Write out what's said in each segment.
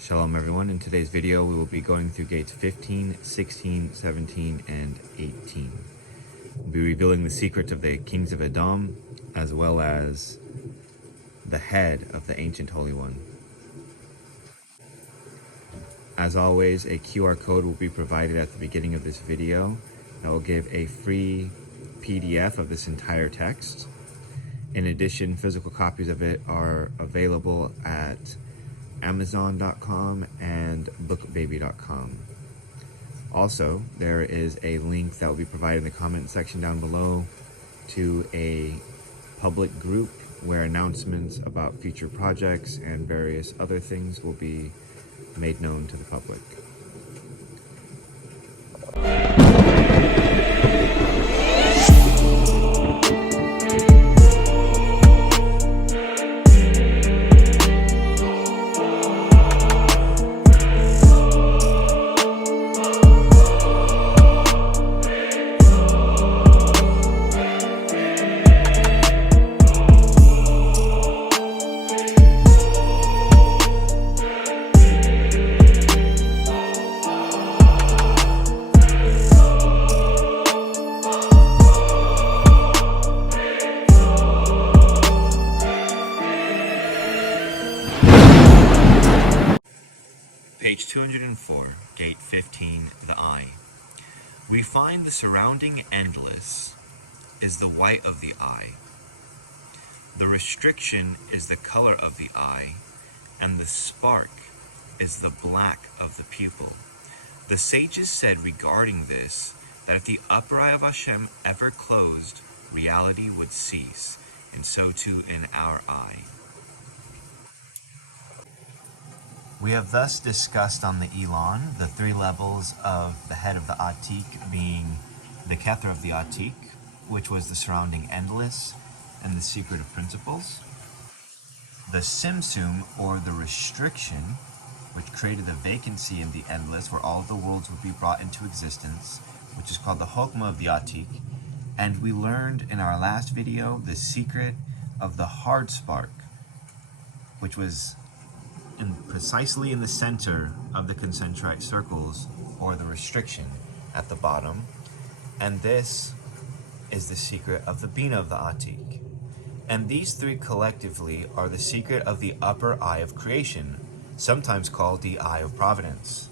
Shalom everyone. In today's video we will be going through gates 15, 16, 17, and 18. We'll be revealing the secrets of the kings of Edom, as well as the head of the ancient Holy One. As always, a QR code will be provided at the beginning of this video that will give a free PDF of this entire text. In addition, physical copies of it are available at Amazon.com and bookbaby.com. Also, there is a link that will be provided in the comment section down below to a public group where announcements about future projects and various other things will be made known to the public. Page 204, Gate 15, the Eye. We find the surrounding endless is the white of the eye. The restriction is the color of the eye, and the spark is the black of the pupil. The sages said regarding this, that if the upper eye of Hashem ever closed, reality would cease, and so too in our eye. We have thus discussed on the Elon the three levels of the head of the Atik, being the Kether of the Atik, which was the surrounding endless and the secret of principles, the Simsum, or the restriction, which created the vacancy in the endless where all of the worlds would be brought into existence, which is called the Chokmah of the Atik. And we learned in our last video the secret of the hard spark, which was precisely in the center of the concentric circles, or the restriction at the bottom. And this is the secret of the Bina of the Atik. And these three collectively are the secret of the upper eye of creation, sometimes called the Eye of Providence.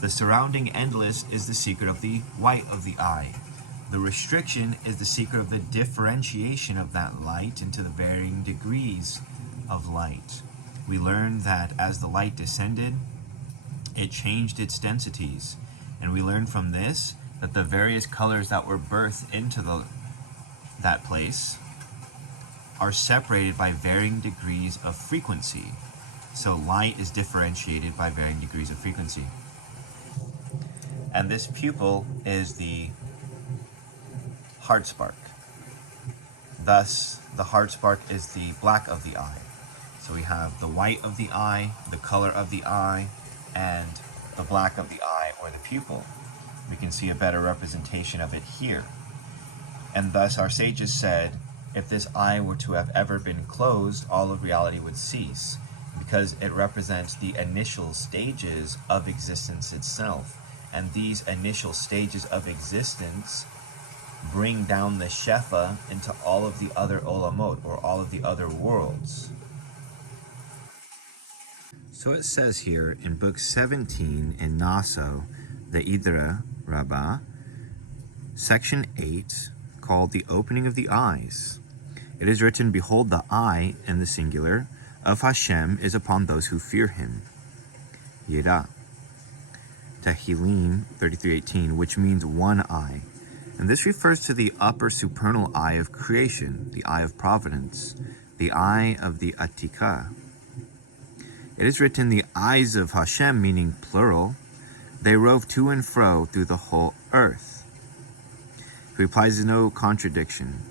The surrounding endless is the secret of the white of the eye. The restriction is the secret of the differentiation of that light into the varying degrees of light. We learned that as the light descended, it changed its densities. And we learned from this that the various colors that were birthed into that place are separated by varying degrees of frequency. So light is differentiated by varying degrees of frequency. And this pupil is the hard spark. Thus, the hard spark is the black of the eye. So we have the white of the eye, the color of the eye, and the black of the eye, or the pupil. We can see a better representation of it here. And thus our sages said, if this eye were to have ever been closed, all of reality would cease, because it represents the initial stages of existence itself. And these initial stages of existence bring down the Shefa into all of the other Olamot, or all of the other worlds. So it says here in book 17 in Naso, the Idra Rabbah, section 8, called the Opening of the Eyes. It is written, behold, the eye, in the singular, of Hashem is upon those who fear him. Yeda. Tehillim 33:18, which means one eye. And this refers to the upper supernal eye of creation, the eye of providence, the eye of the Atikah. It is written, the eyes of Hashem, meaning plural, they rove to and fro through the whole earth. It implies no contradiction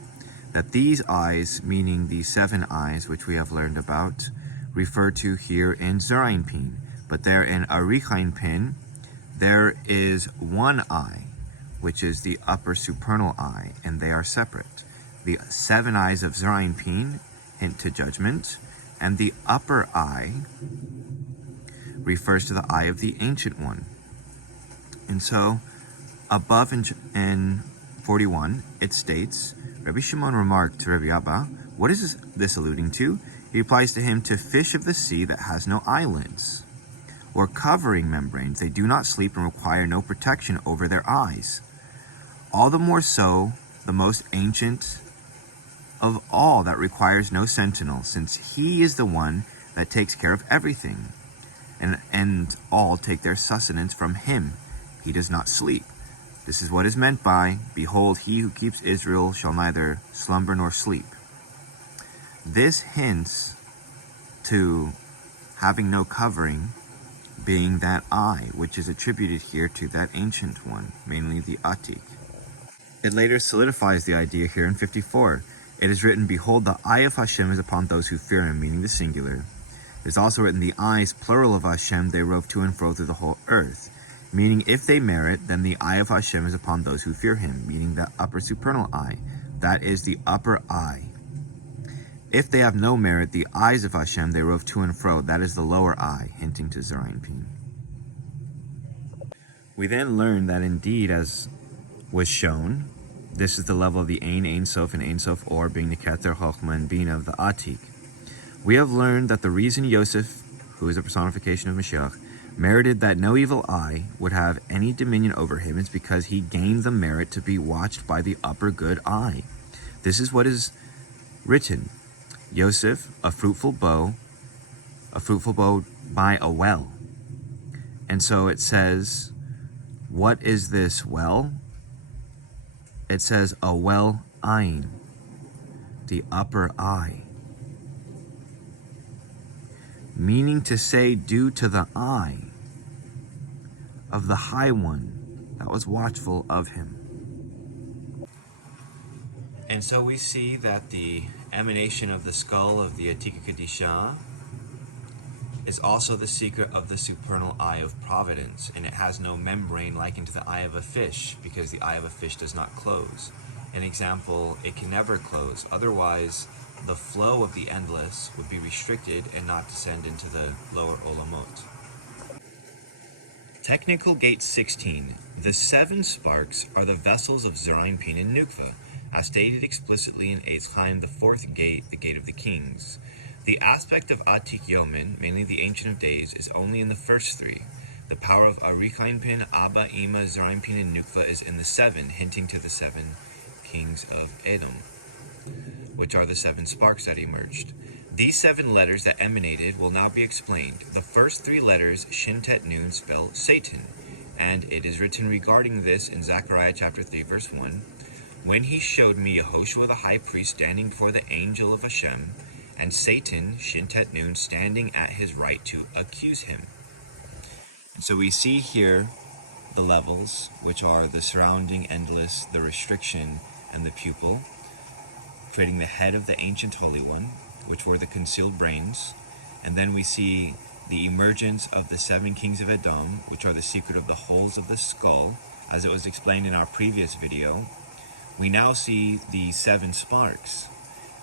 that these eyes, meaning the 7 eyes which we have learned about, refer to here in Zerainpin, but there in Arichainpin, there is one eye, which is the upper supernal eye, and they are separate. The 7 eyes of Zerainpin hint to judgment, and the upper eye refers to the eye of the Ancient One. And so, above in 41, it states, Rabbi Shimon remarked to Rabbi Abba, "What is this alluding to?" He replies to him, "To fish of the sea that has no eyelids, or covering membranes. They do not sleep and require no protection over their eyes. All the more so, the most ancient of all that requires no sentinel, since he is the one that takes care of everything, and all take their sustenance from him. He does not sleep. This is what is meant by, behold, he who keeps Israel shall neither slumber nor sleep." This hints to having no covering being that eye, which is attributed here to that Ancient One, mainly the Atik. It later solidifies the idea here in 54. It is written, "Behold, the eye of Hashem is upon those who fear him," meaning the singular. It is also written, "The eyes, plural of Hashem, they rove to and fro through the whole earth," meaning if they merit, then the eye of Hashem is upon those who fear him, meaning the upper supernal eye. That is the upper eye. If they have no merit, the eyes of Hashem, they rove to and fro. That is the lower eye, hinting to Zerayin. We then learn that indeed, as was shown, this is the level of the Ein Sof and Ein Sof Or, being the Keter, Chochmah, and Bina of the Atik. We have learned that the reason Yosef, who is a personification of Mashiach, merited that no evil eye would have any dominion over him is because he gained the merit to be watched by the upper good eye. This is what is written. Yosef, a fruitful bow by a well. And so it says, what is this well? It says a well ayin, the upper eye. Meaning to say, due to the eye of the High One that was watchful of him. And so we see that the emanation of the skull of the Atika Kadisha is also the secret of the supernal Eye of Providence, and it has no membrane likened to the eye of a fish, because the eye of a fish does not close. An example, it can never close, otherwise the flow of the endless would be restricted and not descend into the lower Olamot. Technical Gate 16. The 7 sparks are the vessels of Zerayin Pin and Nukva, as stated explicitly in Eitz Chaim, the 4th gate, the Gate of the Kings. The aspect of Atik Yomin, mainly the Ancient of Days, is only in the first 3. The power of Arikain Pin, Abba, Ima, Zerayin Pin, and Nukva is in the 7, hinting to the 7 kings of Edom, which are the 7 sparks that emerged. These 7 letters that emanated will now be explained. The first 3 letters, Shin Tet Nun, spell Satan, and it is written regarding this in Zechariah chapter 3, verse 1, "When he showed me Yehoshua the high priest standing before the angel of Hashem, and Satan, Shin Tet Nun, standing at his right to accuse him." And so we see here the levels, which are the surrounding endless, the restriction, and the pupil, creating the head of the ancient Holy One, which were the concealed brains. And then we see the emergence of the 7 kings of Edom, which are the secret of the holes of the skull, as it was explained in our previous video. We now see the 7 sparks,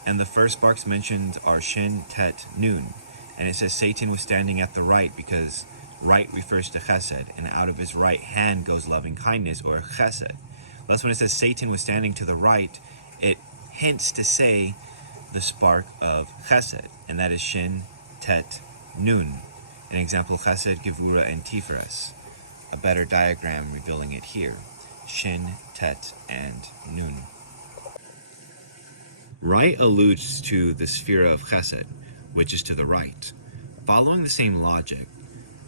and the first sparks mentioned are Shin, Tet, Nun, and it says Satan was standing at the right, because right refers to Chesed, and out of his right hand goes loving kindness, or Chesed. Thus when it says Satan was standing to the right, it hints to say the spark of Chesed, and that is Shin, Tet, Nun. An example, Chesed, Gevura, and Tiferes. A better diagram revealing it here. Shin, Tet, and Nun. Right alludes to the sphere of Chesed, which is to the right. Following the same logic,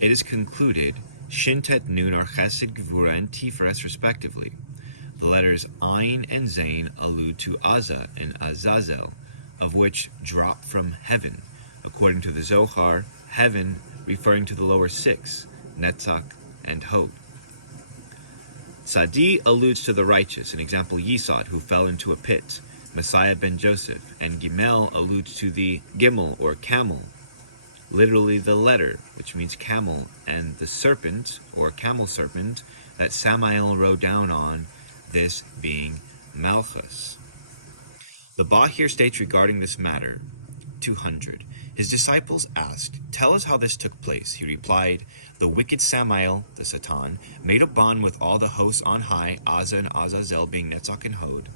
it is concluded Shin, Tet, Nun are Chesed, Gevura, and Tiferes respectively. The letters Ayin and Zain allude to Azza and Azazel, of which drop from heaven. According to the Zohar, heaven referring to the lower 6, Netzach and Hod. Sadi alludes to the righteous, an example Yisod, who fell into a pit, Messiah ben Joseph, and Gimel alludes to the Gimel, or camel, literally the letter, which means camel, and the serpent, or camel serpent, that Samael rode down on, this being Malchus. The Ba here states regarding this matter, 200. His disciples asked, "Tell us how this took place." He replied, "The wicked Samael, the Satan, made a bond with all the hosts on high, Azza and Azazel being Netzach and Hod,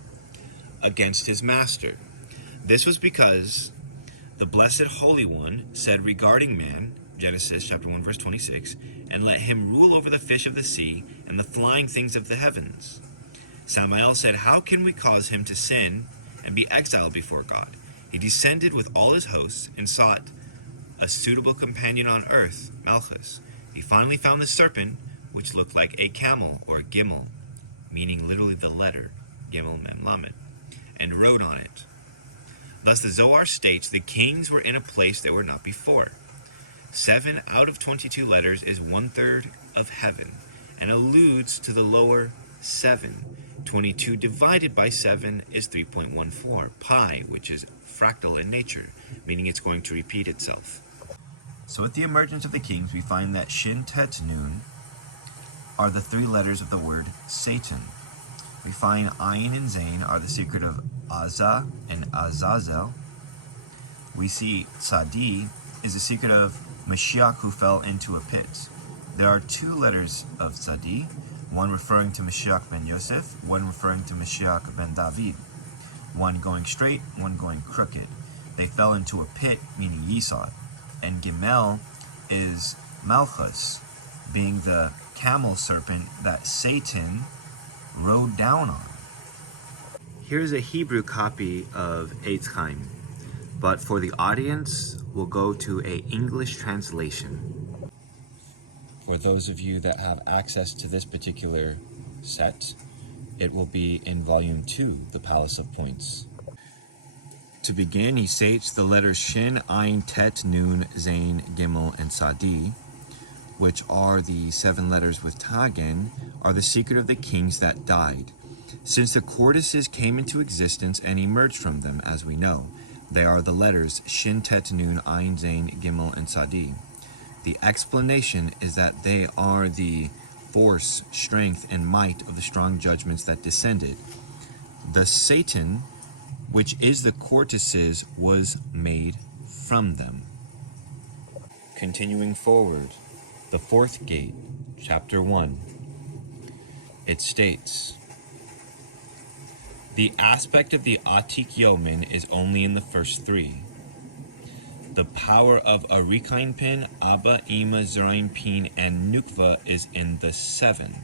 against his master. This was because the Blessed Holy One said regarding man, Genesis chapter 1 verse 26, and let him rule over the fish of the sea and the flying things of the heavens. Samael said, how can we cause him to sin and be exiled before God? He descended with all his hosts and sought a suitable companion on earth, Malchus. He finally found the serpent, which looked like a camel or gimel, meaning literally the letter, gimel mem lamed, and rode on it. Thus the Zohar states the kings were in a place they were not before. 7 out of 22 letters is 1/3 of heaven and alludes to the lower 7. 22 divided by 7 is 3.14, pi, which is fractal in nature, meaning it's going to repeat itself. So with the emergence of the kings, we find that Shin, Tet, Nun are the 3 letters of the word Satan. We find Ayin and Zayn are the secret of Azza and Azazel. We see Tzadi is the secret of Mashiach who fell into a pit. There are 2 letters of Tzadi, one referring to Mashiach ben Yosef, one referring to Mashiach ben David. One going straight, one going crooked. They fell into a pit, meaning Yisod. And Gimel is Malchus, being the camel serpent that Satan rode down on. Here's a Hebrew copy of Eitz Chaim, but for the audience, we'll go to an English translation. For those of you that have access to this particular set, it will be in volume 2, The Palace of Points. To begin, he states the letters Shin, Ayin, Tet, Nun, Zayn, Gimel, and Sadi, which are the 7 letters with Tagen, are the secret of the kings that died. Since the courtices came into existence and emerged from them, as we know, they are the letters Shin, Tet, Nun, Ayin, Zayn, Gimel, and Sadi. The explanation is that they are the force, strength, and might of the strong judgments that descended. The Satan, which is the courtices, was made from them. Continuing forward, the 4th gate, chapter 1, it states, the aspect of the Atik Yeoman is only in the first 3. The power of Arikain Pin, Abba, Ima, Zerain Pin, and Nukva is in the 7.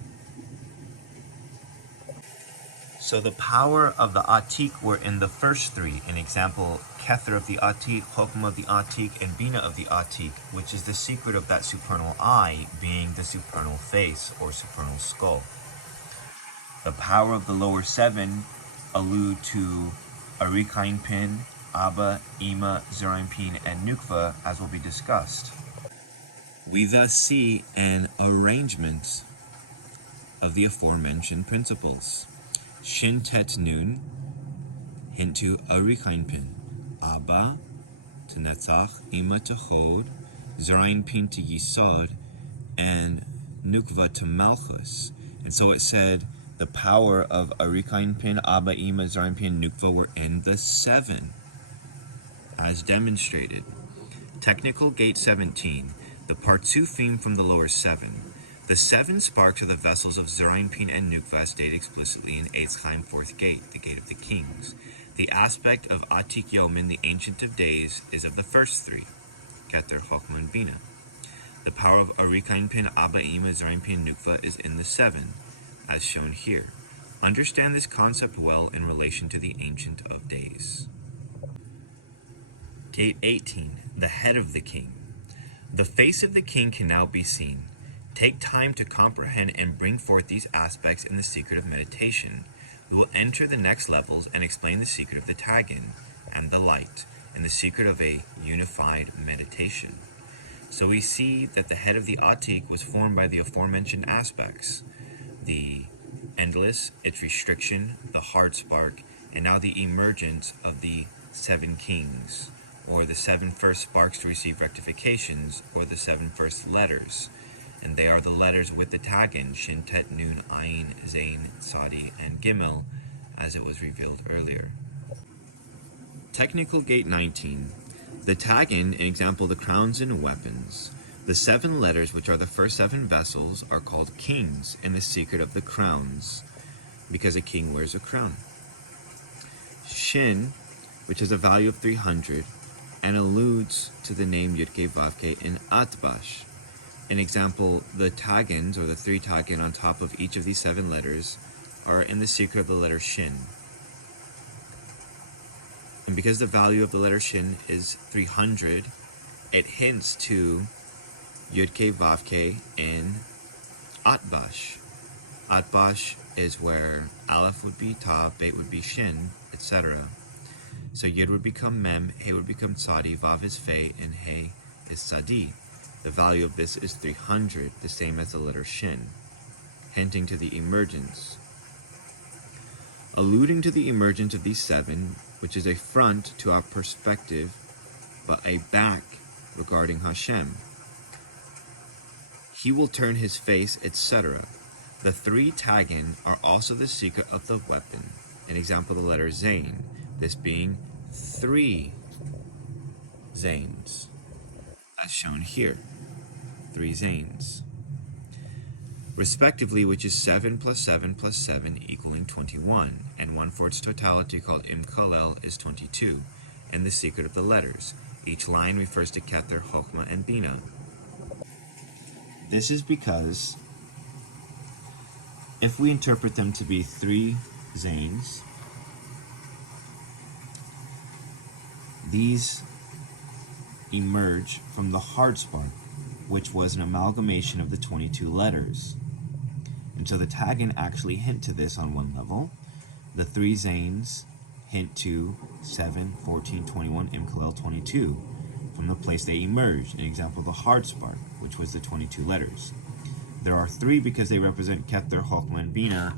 So the power of the Atik were in the first 3. An example, Kether of the Atik, Chokhmah of the Atik, and Bina of the Atik, which is the secret of that supernal eye being the supernal face or supernal skull. The power of the lower 7 allude to Arikain Pin, Abba, Ima, Zerain Pin, and Nukva, as will be discussed. We thus see an arrangement of the aforementioned principles. Shin, Tet, Nun hint to Arikain Pin, Abba to Netzach, Ima to Hod, Zerain Pin to Yisod, and Nukva to Malchus. And so it said the power of Arikain Pin, Abba, Ima, Zerain Pin, Nukva were in the 7. As demonstrated. Technical Gate 17, the Partsufim from the lower 7. The 7 sparks are the vessels of Zerain Pin and Nukva stated explicitly in Eitz Chaim 4th gate, the gate of the kings. The aspect of Atik Yeoman, the Ancient of Days, is of the first 3, Kether, Chokhmah, and Bina. The power of Arikain Pin, Abba, Ima, Zerain Pin, and Nukva is in the 7, as shown here. Understand this concept well in relation to the Ancient of Days. Gate 18, the head of the king. The face of the king can now be seen. Take time to comprehend and bring forth these aspects in the secret of meditation. We will enter the next levels and explain the secret of the Tagen and the light and the secret of a unified meditation. So we see that the head of the Atik was formed by the aforementioned aspects. The endless, its restriction, the hard spark, and now the emergence of the 7 kings, or the 7 first sparks to receive rectifications, or the 7 first letters. And they are the letters with the Tagen, Shin, Tet, Nun, Ayin, Zayn, Sadi, and Gimel, as it was revealed earlier. Technical Gate 19. The tagin, an example, the crowns and weapons. The 7 letters, which are the first 7 vessels, are called kings in the secret of the crowns, because a king wears a crown. Shin, which has a value of 300, and alludes to the name Yudke Vavke in Atbash. An example, the tagins, or the 3 tagin on top of each of these 7 letters, are in the secret of the letter Shin. And because the value of the letter Shin is 300, it hints to Yudke Vavke in Atbash. Atbash is where Aleph would be Ta, Beit would be Shin, etc. So Yud would become Mem, He would become Tzadi, Vav is Fe, and He is Tzadi. The value of this is 300, the same as the letter Shin, hinting to the emergence. Alluding to the emergence of these 7, which is a front to our perspective, but a back regarding Hashem. He will turn his face, etc. The 3 tagin are also the secret of the weapon. An example, the letter Zain, this being 3 Zains, as shown here. 3 Zains, respectively, which is 7 plus 7 plus 7 equaling 21, and 1 for its totality called Im Kolel is 22, and the secret of the letters. Each line refers to Kether, Chokhmah, and Bina. This is because if we interpret them to be 3 Zains, these emerge from the hard spark, which was an amalgamation of the 22 letters. And so the tagin actually hint to this on one level. The 3 Zains hint to 7, 14, 21, Imkalel 22, from the place they emerged. An example, the hard spark, which was the 22 letters. There are 3 because they represent Kether, Chokhmah, and Bina,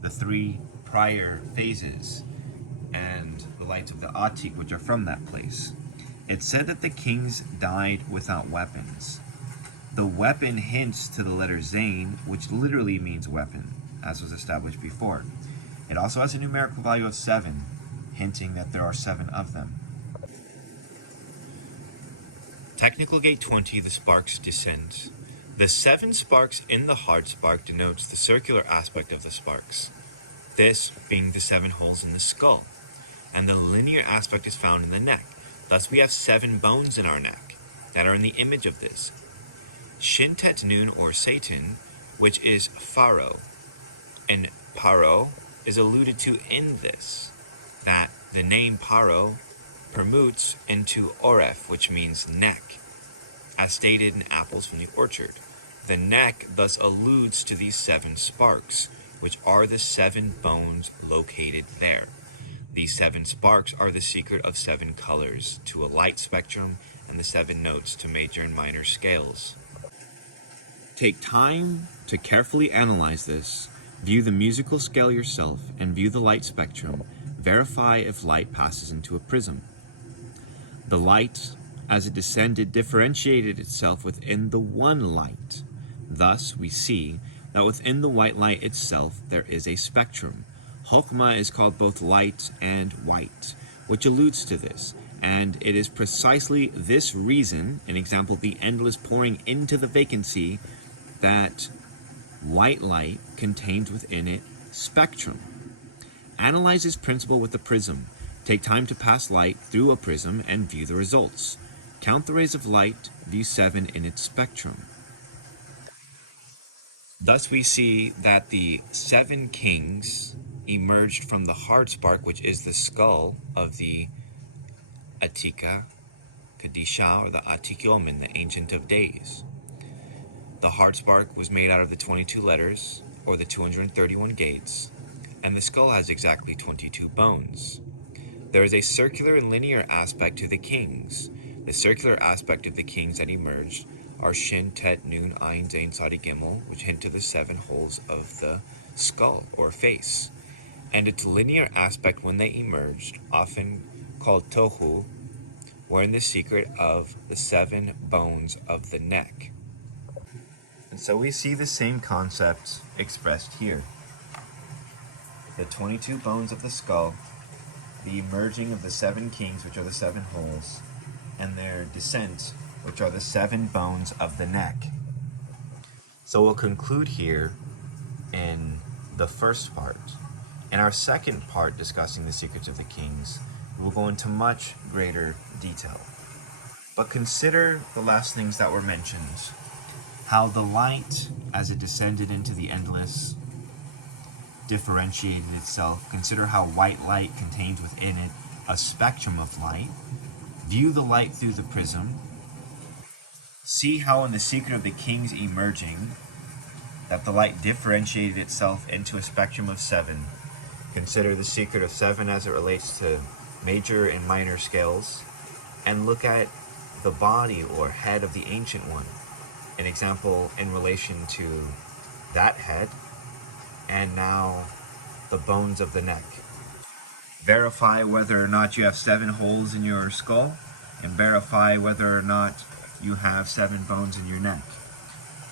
the 3 prior phases, and the lights of the Atik, which are from that place. It said that the kings died without weapons. The weapon hints to the letter Zain, which literally means weapon, as was established before. It also has a numerical value of 7, hinting that there are 7 of them. Technical gate 20, the sparks descend. The 7 sparks in the hard spark denotes the circular aspect of the sparks, this being the 7 holes in the skull, and the linear aspect is found in the neck. Thus we have 7 bones in our neck that are in the image of this. Shin Tet Nun, or Satan, which is Pharaoh, and Paro is alluded to in this, that the name Paro permutes into Oref, which means neck, as stated in Apples from the Orchard. The neck thus alludes to these 7 sparks, which are the 7 bones located there. These 7 sparks are the secret of 7 colors to a light spectrum and the 7 notes to major and minor scales. Take time to carefully analyze this, view the musical scale yourself, and view the light spectrum. Verify if light passes into a prism. The light, as it descended, differentiated itself within the one light. Thus, we see that within the white light itself there is a spectrum. Chokhmah is called both light and white, which alludes to this, and it is precisely this reason, an example, the endless pouring into the vacancy, that white light contains within it spectrum. Analyze this principle with the prism. Take time to pass light through a prism and view the results. Count the rays of light, view 7 in its spectrum. Thus we see that the 7 kings emerged from the hard spark, which is the skull of the Atika Kadisha, or the Atik Yomin, the Ancient of Days. The hard spark was made out of the 22 letters, or the 231 gates, and the skull has exactly 22 bones. There is a circular and linear aspect to the kings. The circular aspect of the kings that emerged are Shin, Tet, Nun, Ayin, Zain, Sadi, Gimel, which hint to the 7 holes of the skull, or face. And its linear aspect when they emerged, often called Tohu, were in the secret of the 7 bones of the neck. And so we see the same concept expressed here. The 22 bones of the skull, the emerging of the 7 kings, which are the 7 holes, and their descent, which are the 7 bones of the neck. So we'll conclude here in the first part. In our second part, discussing the secrets of the kings, we'll go into much greater detail. But consider the last things that were mentioned. How the light, as it descended into the endless, differentiated itself. Consider how white light contains within it a spectrum of light. View the light through the prism. See how in the secret of the kings emerging, that the light differentiated itself into a spectrum of 7. Consider the secret of 7 as it relates to major and minor scales, and look at the body or head of the Ancient One. An example in relation to that head, and now the bones of the neck. Verify whether or not you have 7 holes in your skull, and verify whether or not you have 7 bones in your neck.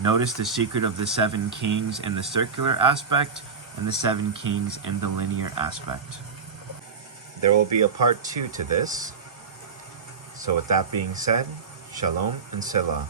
Notice the secret of the 7 kings in the circular aspect and the 7 kings in the linear aspect. There will be a part 2 to this. So with that being said, Shalom and Selah.